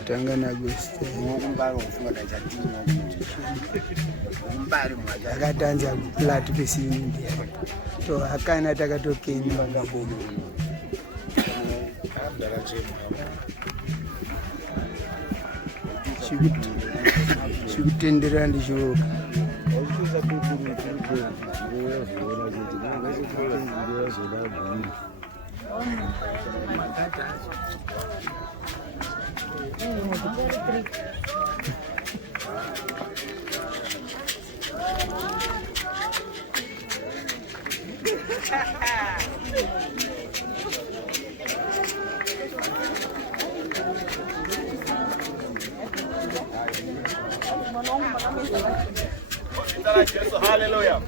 Tangana Agosti akatanza kuplat pesini to akana takatokeni vakabomo chikutendera ndicho Hallelujah.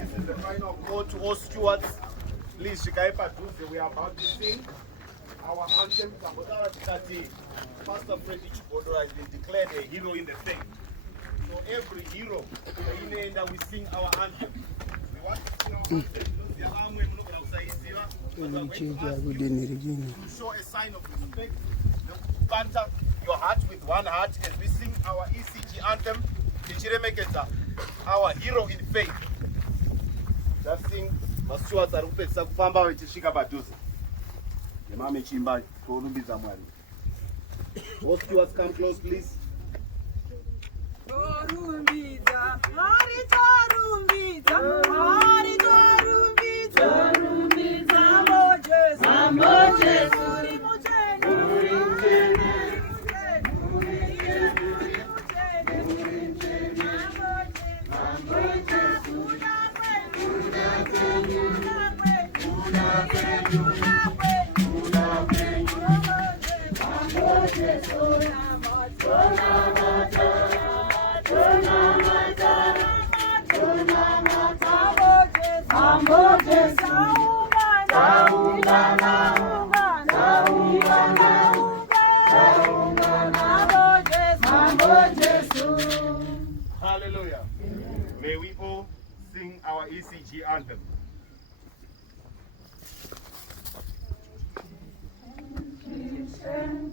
This is the final call to all stewards. Please, Shikaipa Duze, we are about to sing our anthem. Pastor Freddy Chibodo has been declared a hero in the faith. So every hero, that we sing our anthem. We want to sing our anthem. To show a sign of respect, banter your heart with one heart as we sing our ECG anthem. Tichiremekeza, our hero in faith. Just sing Masuwa Zarupesa kufamba wechishika baduza. Yemame chimba tuolumbiza mwari. All stewards come close please. Torumbiza, Hari Torumbiza, Hari Torumbiza, Torumbiza, Sambo Jesu, Hallelujah. May we all sing our ECG anthem.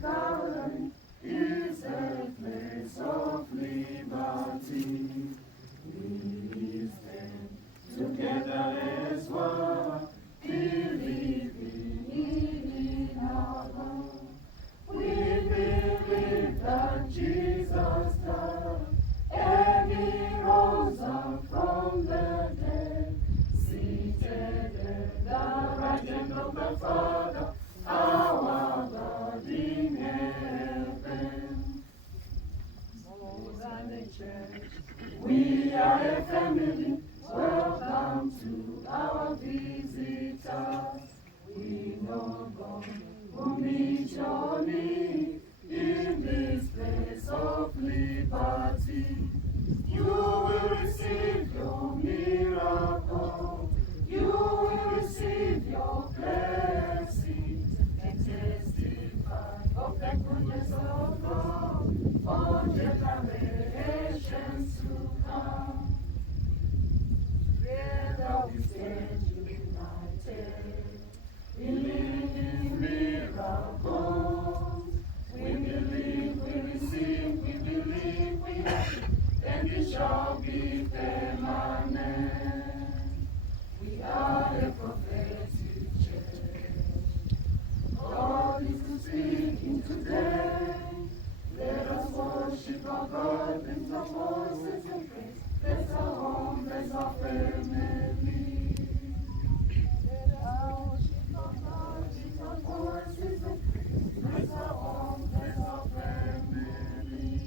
Garden is a place of liberty. We stand together as one, believing in our God. We believe that Jesus died and He rose up from the dead, seated at the right hand of the Father, our God in heaven. Hosanna Church, we are a family. Welcome to our visitors. We know God will meet your need in this place of liberty. You will receive your miracle. You will receive your blessing and testify of the goodness of God for generations to come. Together we stand united, believing miracles. We believe, we receive, we believe, we have, and it shall be permanent. We are a prophetic church. God is speaking today. Let us worship our God, lift our voices in praise. Bless our home, bless our family. Let us worship our God, lift our voices in praise. Bless our home, bless our family.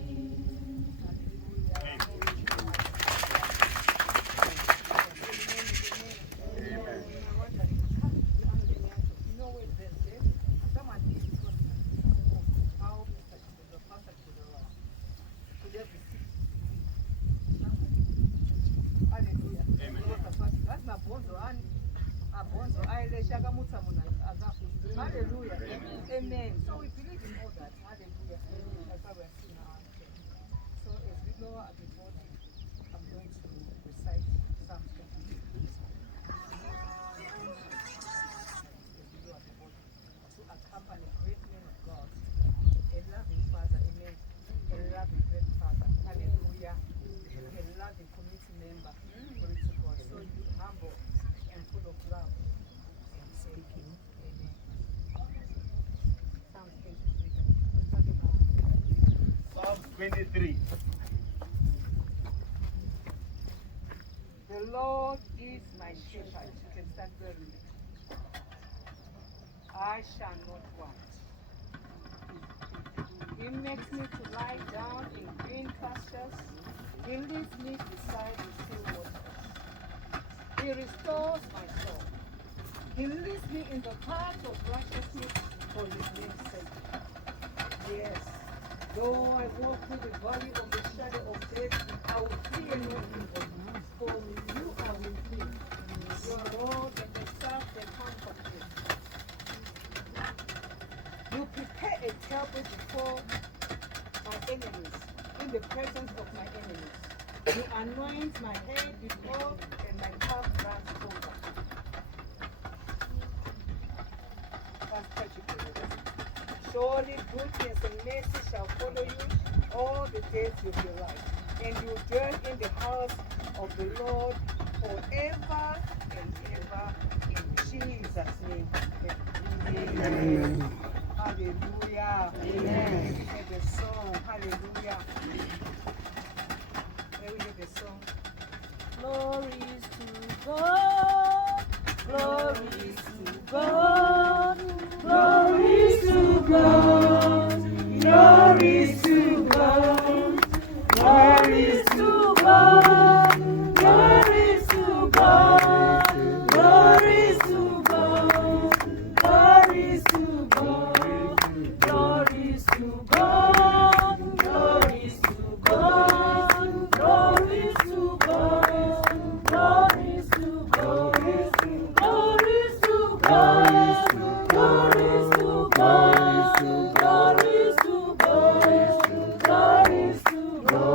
Hallelujah. Amen. So we believe in all that. Hallelujah. That's why we're seeing our anthem. So as we go at the body, I'm going to recite Psalm 22. To accompany great men of God, a loving Father. a loving community member for it to God. So you humble and full of love and say Amen. Psalm 23. The Lord is my shepherd. You can start there with it. I shall not want. He makes me to lie down in green pastures. He leads me beside the still waters. He restores my soul. He leads me in the path of righteousness for his name's sake. Yes. Though I walk through the valley of the shadow of death, I will fear no evil. For you are with me. Your rod and the staff they comfort me. You prepare a table before my enemies, in the presence of my enemies. You anoint my head with oil, and my cup runs over. That's practical. Surely goodness and mercy shall follow you all the days of your life, and you will dwell in the house of the Lord forever and ever. In Jesus' name. Amen. Hallelujah. Amen. We hear the song. Hallelujah. Where we hear the song. Glories to God. Glories to God. Glories to God. Glories to God. Glories to God. Glories to God. Glories to God. Glories to God. Glories to God. Glories to God. Glories to God. Glories to God. Glories to God. Glories to God. Glories to God. Glories to God. Glories to God. Glories to God. Glories to God. Glories to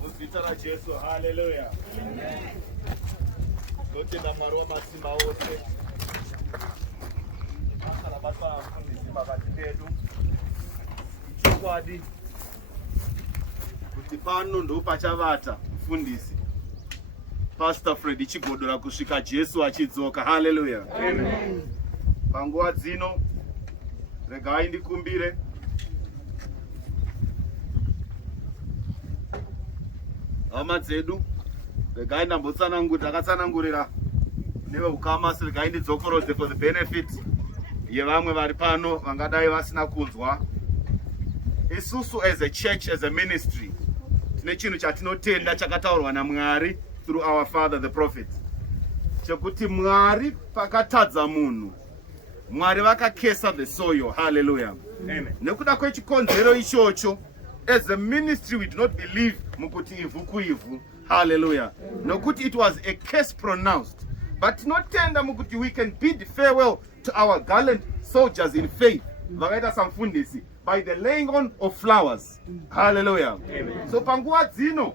Muzvita Jesu, hallelujah. Totenda Mwari wamasimba ose. Basa batwa vafundisi pakati pedu. Ichokwadi kuti pano ndo pachavata mufundisi Pastor Fred Chigodora kusvika Jesu achidzoka. Hallelujah. Amen. Panguva dzino regai ndikumbire hama dzedu, regai ndakatsanangurira neveUkamasi, regai ndidzokorodze for the benefit yevamwe vari pano vangadai vasina kunzwa. Isusu as a church, as a ministry, tine chinhu chatinotenda chakataurwa naMwari through our father the prophet, chekuti Mwari pakatadza munhu, Mwari vakakesa the soil. Hallelujah. Amen. Nekuda kwechikonzero ichocho, as a ministry we do not believe mukuti ivhu kuivhu. Hallelujah. Nokuti it was a case pronounced, but not tender mukuti we can bid farewell to our gallant soldiers in faith, vakaita samfundisi, by the laying on of flowers. Hallelujah. Amen. So panguva dzino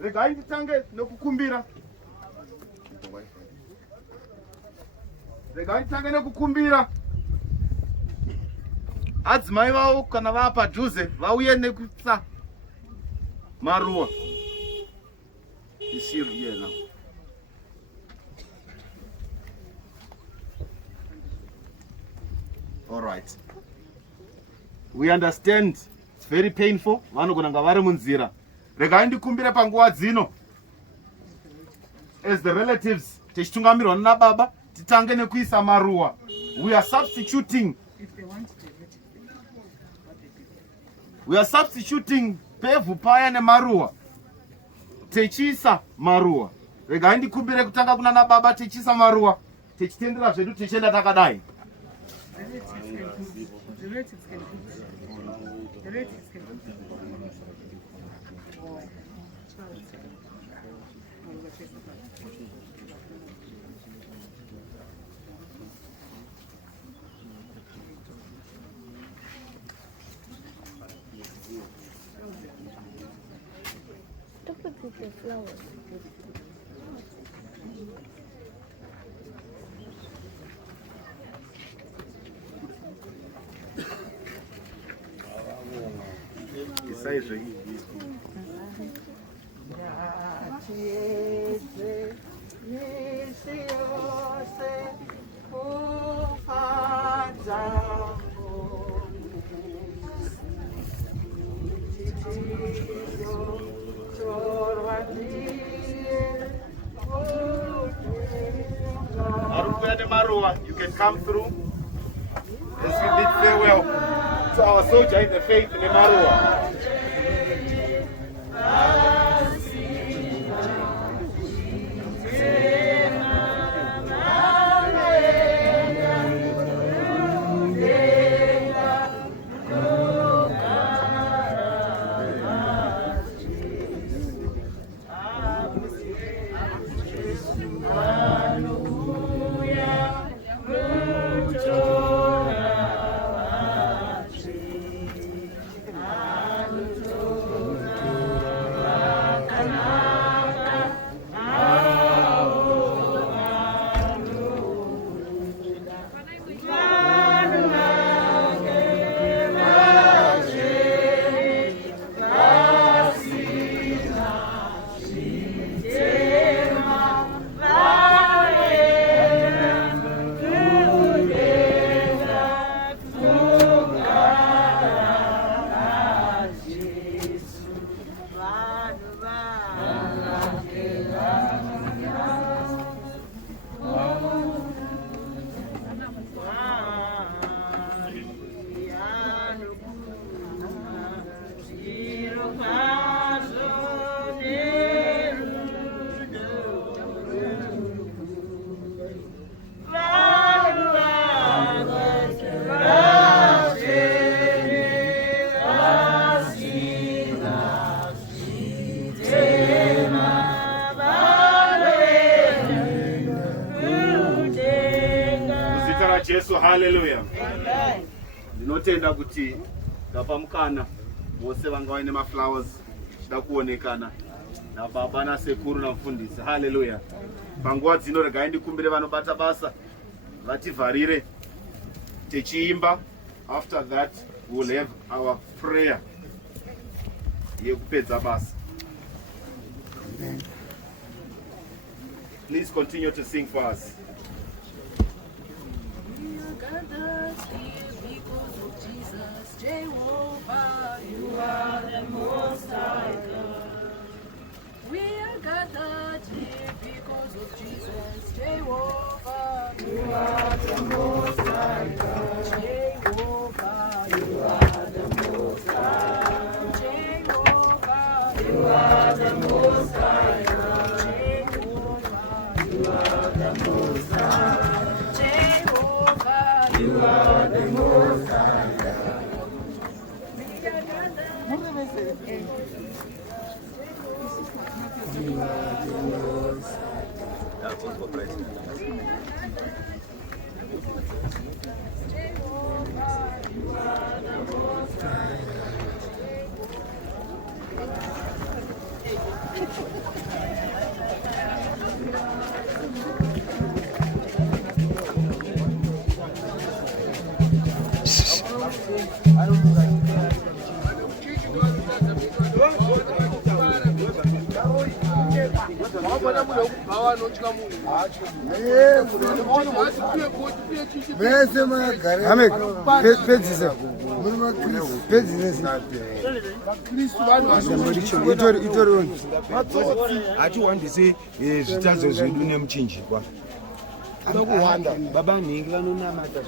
regai nditange nokukumbira, regai nditange nokukumbira adzimai vavo kana vava padhuze vauye nekutsa maruva. Isiri here now. All right. We understand it's very painful. Vanogona kunga vari munzira. Regai ndikumbire panguva dzino, as the relatives tichitungamirwa nababa, titange nekuisa maruva. We are substituting pevhu paya nemaruva, tichiisa maruva. Regai ndikumbire kutanga kuna nababa tichiisa maruva, tichitendera zvedu tichienda takadai. Look at the flowers. You can come through as we bid farewell to our soldier in the faith in Marua. Hallelujah. Ndinotenda kuti ngapamukana vose vanga vaine maflowers chida kuonekana nababa nasekuru namufundisi. Hallelujah. Panguva dzino regai ndikumbire vanobata basa vativharire tichiimba. After that we will have our prayer yekupedza basa. Amen. Please continue to sing for us. Gathered here because of Jesus, Jehovah, you are the most high God. We are gathered here because of Jesus, Jehovah, you are the most high God. Jehovah, you are the most high. Jehovah, you are the most high God. Jehovah, you are the most high. You are the most high God. That was for president. You are the most high. Amen. business. I do want to say is it has a name change. Baba Ningla no Namata.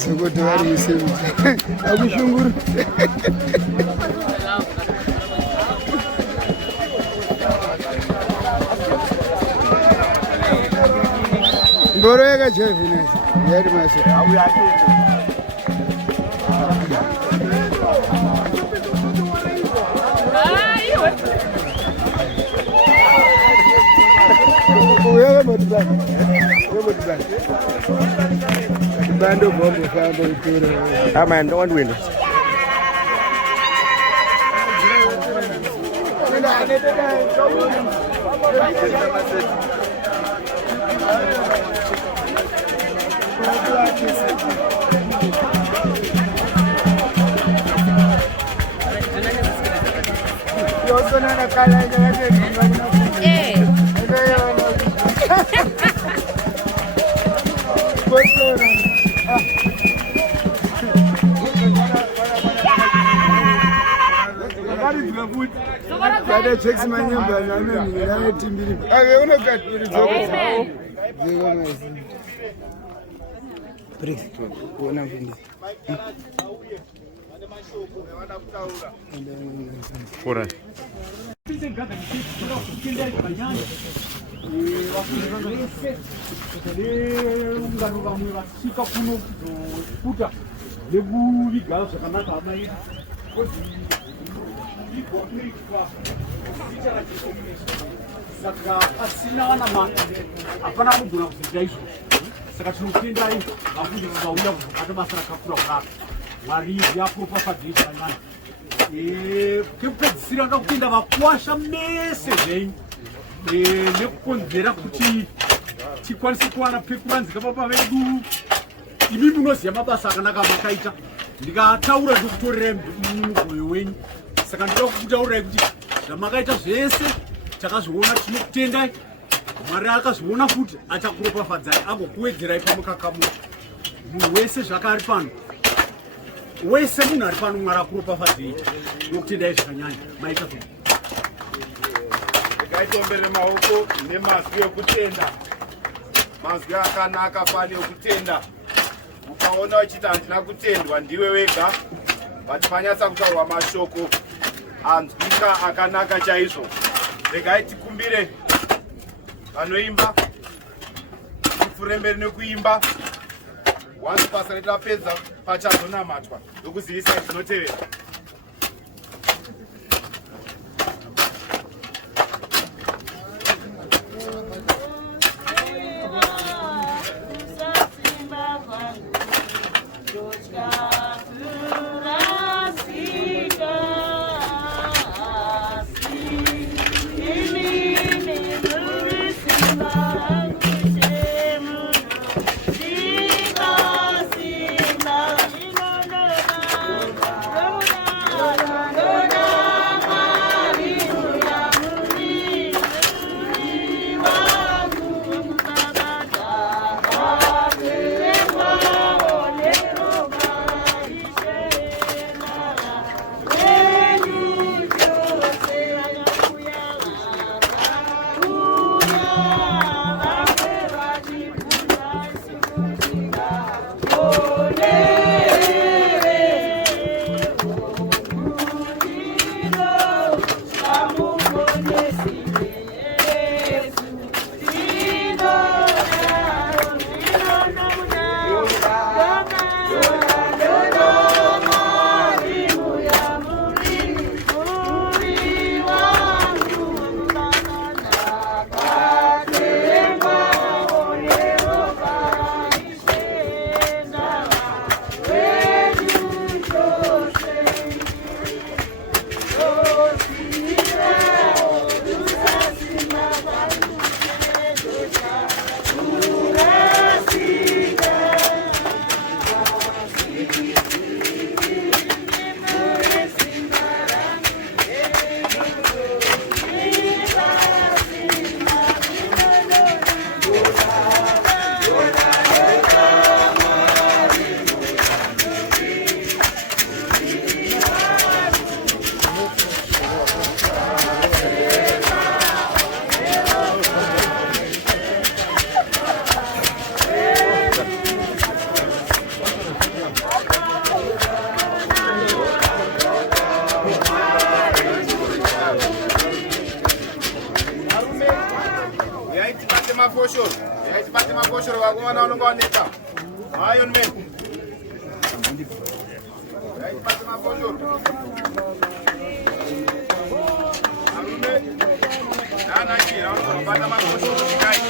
Sokoto wari usimu akushunguru Mboro yaka chefi nasi yari maso Uyawe modibani bando bombo famba utero. Man, don't win. Kada checks manyamba na mimi na timbili. Ake unokatiri zoko. Ziko mesi. Please, uona vindi. Fora. Saka asina wana apana muguna kusikia hizo saka tunukenda hii afundi kuzauya kukata masara kakura kaka wari ya profa disha nyana kepedzisira ngakupinda vakwasha mese zvenyu nekukonzera kuti tikwanise kuwana pekuvanzika papa vedu imi munoziva mabasa akanaka makaita ndikataura ndikutorera mumoyo wenyu saka ndida kutaurirai kuti zvamakaita zvese takazviona tinokutendai Mwari akazviona futi achakuropafadzai agokuwedzerai pamukaka muno munhu wese zvakari pano wese munhu ari pano Mwari akuropafadzei nokutendai zvakanyanya maita kuti ngaitombere maoko nemazwi ekutenda mazwi akanaka pane ekutenda ukaona uchiti handina kutendwa ndiwe wega vati panyatsa kutaurwa mashoko anzwika akanaka chaizvo regai tikumbire vanoimba tifuremberi nekuimba wanzi basa retapedza pachazonamatwa ndokuzivisai zvinotevera yaitibate mafoshoro vakomana vanongooneka hayo nme yaitibate mafoshoro arume nanachira vanobata mafoshoro chikai